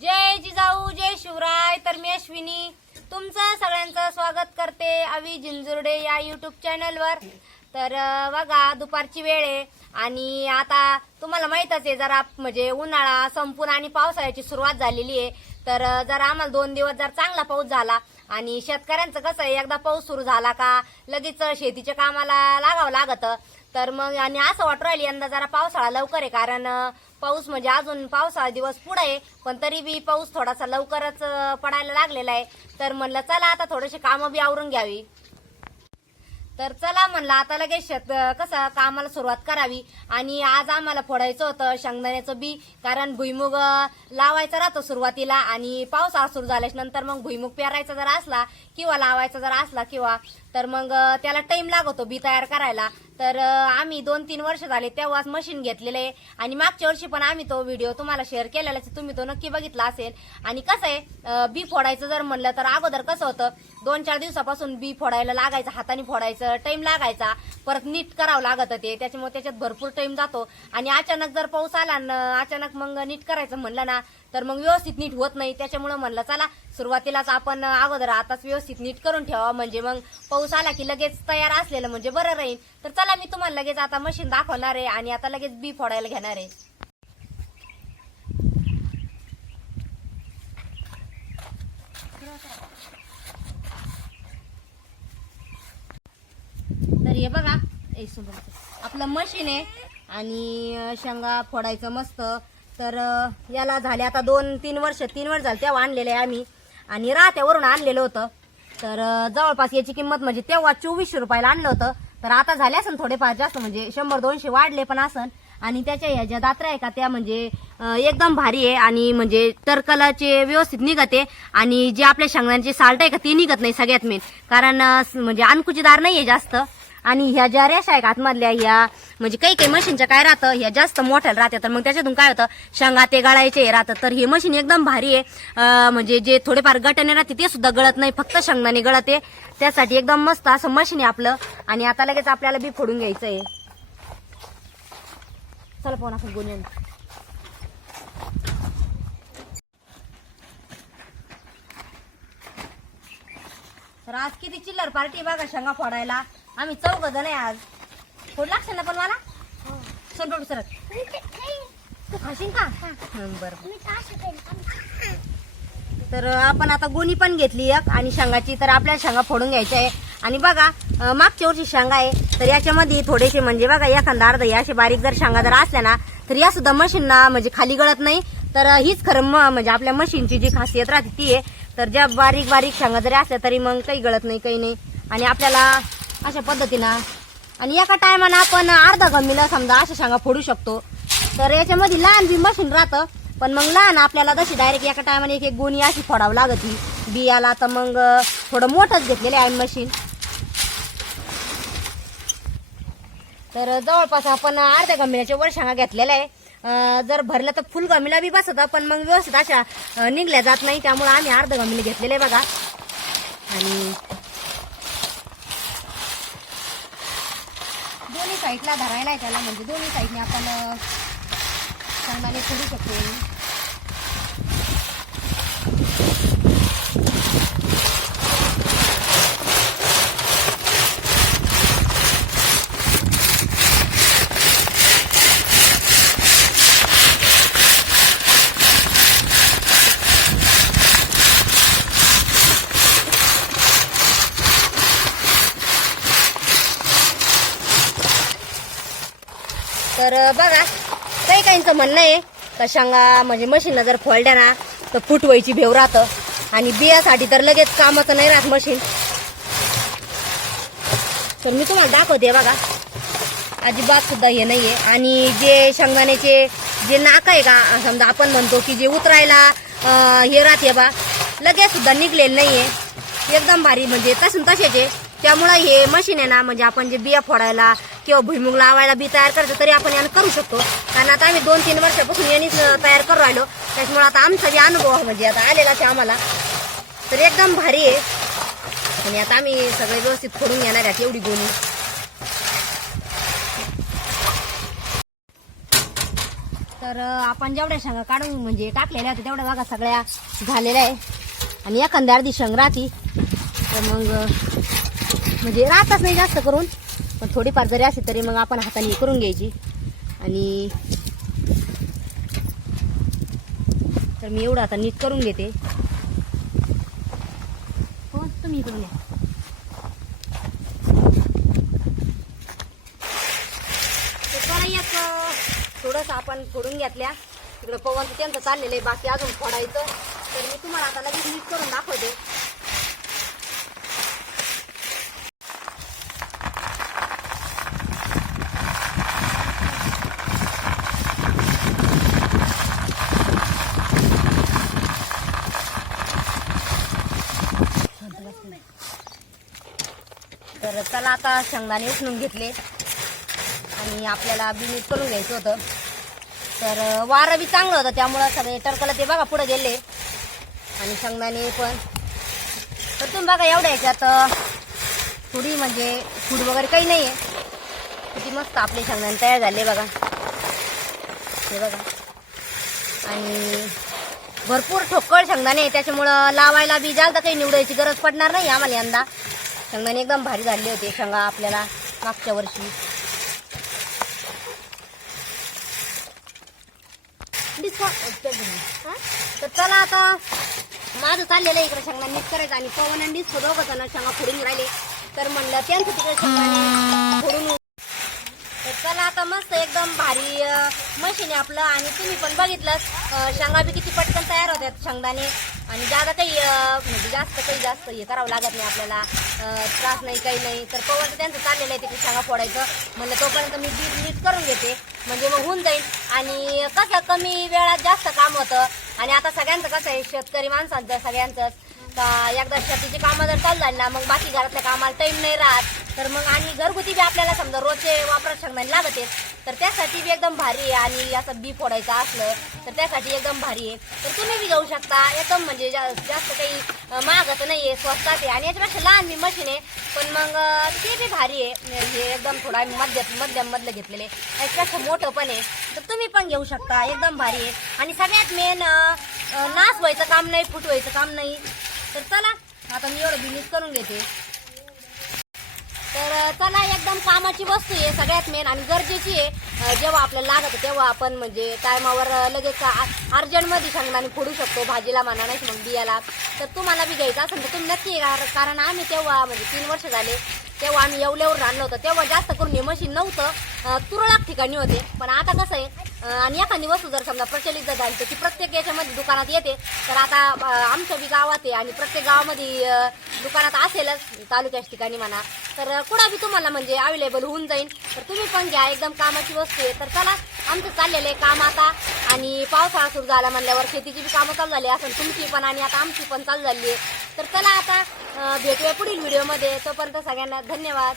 जय जिजाऊ जय शिवराय. तर मी अश्विनी तुमचं सगळ्यांचं स्वागत करते अवी जिंजुर्डे या युट्यूब चॅनलवर तर बघा दुपारची वेळ आहे आणि आता तुम्हाला माहीतच आहे जरा म्हणजे उन्हाळा संपून आणि पावसाळ्याची सुरुवात झालेली आहे. तर जरा जर आम्हाला दोन दिवस जर चांगला पाऊस झाला आणि शेतकऱ्यांचं कसं आहे एकदा पाऊस सुरू झाला का लगेच शेतीच्या कामाला लागावं लागत. तर मग आणि असं वाटू राहिलं यंदा जरा पावसाळा लवकर आहे कारण पाऊस म्हणजे अजून पावसाळा दिवस पुढे आहे पण तरी बी पाऊस थोडासा लवकरच पडायला लागलेला आहे. तर म्हणलं चला आता थोडेसे कामं बी आवरून घ्यावी. तर चला म्हणलं आता लगेच शेत कसं कामाला सुरुवात करावी. आणि आज आम्हाला फोडायचं होतं शेंगदाण्याचं बी कारण भुईमुग लावायचा राहतो सुरुवातीला. आणि पावसाळा सुरू झाल्याच्यानंतर मग भुईमुग पेरायचा जर असला किंवा लावायचा जर असला किंवा तर मग त्याला टाइम लागतो बी तयार करायला. तर आम्ही दोन तीन वर्ष झाले तेव्हाच मशीन घेतलेलं. आहे आणि मागच्या वर्षी पण आम्ही तो व्हिडिओ तुम्हाला शेअर केलेलाच आहे. तुम्ही तो नक्की बघितला असेल. आणि कसं आहे बी फोडायचं जर म्हणलं तर अगोदर कसं होतं दोन चार दिवसापासून बी फोडायला लागायचं हाताने फोडायचं. टाइम लागायचा. परत नीट करावं लागत ते त्याच्यामुळे त्याच्यात भरपूर टाइम जातो. आणि अचानक जर पाऊस आला ना अचानक मग नीट करायचं म्हणलं ना तर मग व्यवस्थित नीट होत नाही. त्याच्यामुळे म्हणलं चला सुरुवातीलाच आपण अगोदर आताच व्यवस्थित नीट करून ठेवा म्हणजे मग पाऊस आला की लगेच तयार असलेलं म्हणजे बरं राहील. तर चला मी तुम्हाला लगेच आता मशीन दाखवणार आहे आणि आता लगेच बी फोडायला घेणार आहे. हे बघा. ए, सुंदर. आपलं मशीन आहे आणि शेंगा फोडायचं मस्त. तर याला झाले आता दोन तीन वर्ष तीन वर्ष झाले तेव्हा आणलेलं आहे आम्ही. आणि राहत्यावरून आणलेलं होतं. तर जवळपास याची किंमत म्हणजे तेव्हा चोवीसशे रुपयाला आणलं होतं. तर आता झाले असन थोडेफार जास्त म्हणजे शंभर दोनशे वाढले पण असन. आणि त्याच्या ह्या ज्या दात्रा आहे का त्या म्हणजे एकदम भारी आहे. आणि म्हणजे टरकलाचे व्यवस्थित निघते. आणि जे आपल्या शेंगदाण्याचे साल्ट आहे का ते निघत नाही सगळ्यात मेन कारण म्हणजे अणकुची दार आहे जास्त. आणि ह्या ज्या रेषा आहेत आतमधल्या ह्या म्हणजे काही काही मशीनच्या काय राहतं ह्या जास्त मोठ्या राहते तर मग त्याच्यातून काय होतं शेंगा ते गळायचे राहतं तर हे मशीन एकदम भारी आहे. म्हणजे जे थोडेफार गटने राहते ते सुद्धा गळत नाही फक्त शेंगदाणे गळते. त्यासाठी एकदम मस्त असं मशीन आहे आपलं. आणि आता लगेच आपल्याला बी फोडून घ्यायचं आहे चला पाहून आपण गुन्हे तर आज किती चिल्लर पार्टी बघा शेंगा फोडायला. आम्ही चौघ जण आहे आज. फोड लागશે ना पण मला सोन बाबू सरत तू खाशील का? हं, बरं. तर आपण आता गोणी पण घेतली एक आणि शेंगाची तर आपल्याला शेंगा फोडून घ्यायच्या आहे. आणि बघा अं, मागच्या वर्षी शेंगा आहे तर याच्यामध्ये थोडेसे म्हणजे बघा एखादा अर्धा या असे बारीक जर शेंगा जर असल्या ना तर या सुद्धा मशीनना म्हणजे खाली गळत नाही. तर हीच खरं म- म्हणजे आपल्या मशीनची जी खासियत राहते ती आहे. तर ज्या बारीक बारीक शेंगा जरी असल्या तरी मग काही गळत नाही काही नाही. आणि आपल्याला अशा पद्धतीनं. आणि एका टायमानं आपण अर्धा गमीला समजा अशा शेंगा फोडू शकतो. तर याच्यामध्ये लहान बी मशीन राहतं पण मग लहान आपल्याला जशी डायरेक्ट एका टायमाने एक एक गोणी अशी फोडावं लागत. ही बियाला तर मग थोडं मोठंच घेतलेलं आहे मशीन. तर जवळपास आपण अर्ध्या गमिलाच्या वर शेंगा घेतलेल्या आहे. जर भरलं तर फुल गमिला बी बसत पण मग व्यवस्थित अशा निघल्या जात नाही. त्यामुळे आम्ही अर्ध गमिले घेतलेले आहे बघा. आणि दोन्ही साईडला धरायला आहे त्याला म्हणजे दोन्ही साईडने आपण चांगला शेंगदाणे फोडू शकतो. तर बघा काही काहींचं म्हणणं आहे का शेंगा म्हणजे मशीनला जर फोडल्या ना तर फुटवायची भेव राहतं. आणि बियासाठी तर लगेच कामाचं नाही राहत मशीन तर मी तुम्हाला दाखवते बघा. अजिबात सुद्धा हे आहे आणि जे शेंगदाण्याचे जे नाक आहे का समजा आपण म्हणतो की जे उतरायला हे राहते बा लगेच सुद्धा निघलेलं आहे एकदम भारी म्हणजे तसून तसेचे त्यामुळं हे मशीन आहे ना म्हणजे आपण जे बिया फोडायला किंवा भुईमुग लावायला बी तयार करायचं तरी आपण यानं करू शकतो. कारण आता आम्ही दोन तीन वर्षापासून यांनीच तयार करू राहिलो. त्याच्यामुळे आता आमचा जे अनुभव म्हणजे आता आलेलाच आहे आम्हाला. तर एकदम भारी आहे. आणि आता आम्ही सगळे व्यवस्थित फोडून घेणार आहेत एवढी गोणी. तर आपण जेवढ्या शेंगा काढून म्हणजे टाकलेल्या होत्या तेवढ्या बघा सगळ्या झालेल्या आहे. आणि एखाद्या अर्धी शेंग राहती. तर मग म्हणजे राहतच नाही जास्त करून. पण थोडीफार जरी असली तरी मग आपण हाताने करून घ्यायची. आणि तर मी एवढं आता नीट करून घेते. हो तुम्ही इकडून घ्या तर थोडंसं आपण फोडून घेतल्या. तिकडं पवन त्यांचं चाललेलं आहे बाकी अजून फोडायचं. तर मी तुम्हाला आता लगेच नीट करून दाखवते. तर चला आता शेंगदाणे उचलून घेतले. आणि आपल्याला बी नीट करून घ्यायचं होतं. तर वारं बी चांगलं होतं. त्यामुळं सगळे टरकलं ते बघा पुढे गेले. आणि शेंगदाणे पण. तर तुम्ही बघा एवढ्या ह्याच्यात थोडी म्हणजे फूड वगैरे काही नाही आहे किती मस्त आपले शेंगदाणे तयार झाले बघा. हे बघा. आणि भरपूर ठोकळ शेंगदाणे आहे. त्याच्यामुळं लावायला बी जास्त काही निवडायची गरज पडणार नाही आम्हाला यंदा. शेंगदाणे एकदम भारी झाले होते शेंगा आपल्याला मागच्या वर्षी. हा? तर चला आता माझं चाललेलं आहे इकडे शेंगदाणे नीट करायचं आणि पवन आणि डिस्को दोघं जण शेंगा फोडून राहिले. तर म्हणलं त्यांचं तिकडे शेंगदाणे फोडून तर चला आता मस्त एकदम भारी मशीन आहे आपलं आणि तुम्ही पण बघितलं शेंगा बी किती पटकन तयार होतात शेंगदाणे. आणि जादा काही म्हणजे जास्त काही जास्त हे करावं लागत नाही आपल्याला त्रास नाही काही नाही. तर पवन त्यांचं चाललेलं आहे तिकडे शेंगा फोडायचं. म्हणलं तोपर्यंत मी बीज नीट करून घेते. म्हणजे मग होऊन जाईल. आणि कसं कमी वेळात जास्त काम होतं. आणि आता सगळ्यांचं कसं आहे शेतकरी माणसांचं सगळ्यांचंच. एकदा शेतीची कामं जर चालू झाली ना मग बाकी घरातल्या कामाला टाईम नाही राहत. तर मग आणि घरगुती बी आपल्याला समजा रोजचे वापरत शेंगदाणे लागत आहेत तर त्यासाठी बी एकदम भारी आहे. आणि असं बी फोडायचं असलं तर त्यासाठी एकदम भारी आहे. तर तुम्ही बी घेऊ शकता. एकदम म्हणजे जा- जास्त काही महागाचं नाही आहे स्वस्तात आहे. आणि याच्यापेक्षा लहान बी मशीन आहे. पण मग ते बी भारी आहे. हे एकदम थोडा आम्ही मध्यम मध्यम मधलं घेतलेले याच्यापेक्षा मोठं पण आहे. तर तुम्ही पण घेऊ शकता. एकदम भारी आहे. आणि सगळ्यात मेन नाश व्हायचं काम नाही फुटवायचं काम नाही. तर चला आता मी एवढं बिझनेस करून घेते. चला एकदम कामाची वस्तू आहे सगळ्यात मेन आणि गरजेची आहे. जेव्हा आपल्याला लागत तेव्हा आपण म्हणजे टायमावर लगेच अर्जंटमध्ये शेंगदाणे फोडू शकतो भाजीला म्हणा नाही मग बियाला. तर तुम्हाला बी घ्यायचं असेल तर तुम्ही नक्की कारण आम्ही तेव्हा म्हणजे तीन वर्ष झाले तेव्हा आम्ही येवल्यावर आणलं होतं. तेव्हा जास्त करून हे मशीन नव्हतं. तुरळक ठिकाणी होते. पण आता कसं आहे आणि एखादी वस्तू जर समजा प्रचलित जर झाली तर ती प्रत्येक याच्यामध्ये दुकानात येते. तर आता आमच्या बी गावात आहे आणि प्रत्येक गावामध्ये दुकानात असेलच तालुक्याच्या ठिकाणी म्हणा. तर कुणा बी तुम्हाला म्हणजे अवेलेबल होऊन जाईल. तर तुम्ही पण घ्या. एकदम कामाची वस्तू आहे. तर चला आमचं चाललेलं आहे काम आता. आणि पावसाळा सुरू झाला म्हणल्यावर शेतीची बी कामं चालू झाली असेल तुमची पण आणि आता आमची पण चालू झाली आहे. तर चला आता भेटूया पुढील व्हिडिओमध्ये तोपर्यंत सगळ्यांना धन्यवाद.